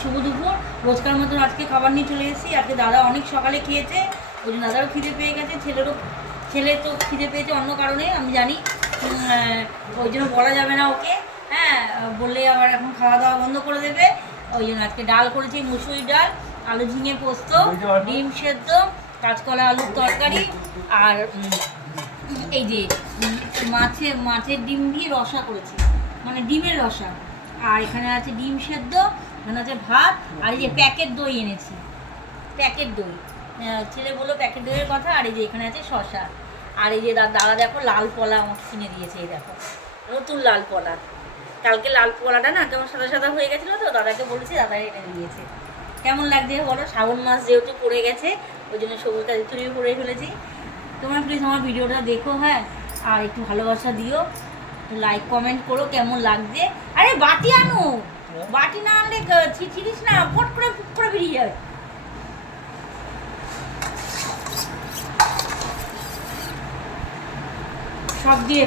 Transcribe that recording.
শুভ দুপুর। রোজকার মতন আজকে খাবার নিয়ে চলে এসেছি। আজকে দাদা অনেক সকালে খেয়েছে, ওই জন্য দাদারও খিদে পেয়ে গেছে, ছেলে তো খিদে পেয়েছে অন্য কারণে আমি জানি, ওই জন্য বলা যাবে না ওকে, হ্যাঁ, বললে আবার এখন খাওয়া দাওয়া বন্ধ করে দেবে। ওই জন্য আজকে ডাল করেছি, মুসুরি ডাল, আলু ঝিঙে পোস্ত, ডিম সেদ্ধ, কাঁচকলা আলুর তরকারি, আর এই যে মাছের ডিম দিয়ে রসা করেছি, মানে ডিমের রসা। আর এখানে আছে ডিম সেদ্ধ, এখানে আছে ভাত, আর এই যে প্যাকেট দই এনেছি, প্যাকেট দই, ছেলে বললো প্যাকেট দইয়ের কথা। আর এই যে এখানে আছে শসা। আর এই যে দাদা দেখো লাল পলা আমাকে কিনে দিয়েছে, এই দেখো নতুন লাল পলা। কালকে লাল পলাটা না কেমন সাদা সাদা হয়ে গেছিলো, তো দাদাকে বলেছি, দাদা এনে দিয়েছে। কেমন লাগছে বলো? শ্রাবণ মাস যেহেতু পড়ে গেছে, ওই জন্য সবুজ কাজে চুরিয়ে পড়ে ফেলেছি। তোমরা প্লিজ আমার ভিডিওটা দেখো, হ্যাঁ, আর একটু ভালোবাসা দিও, একটু লাইক কমেন্ট করো কেমন লাগছে। আরে বাটি আনো, বাটি না আনলে ছিড়িস না, ফট করে বেরিয়ে যাবে। সব দিয়ে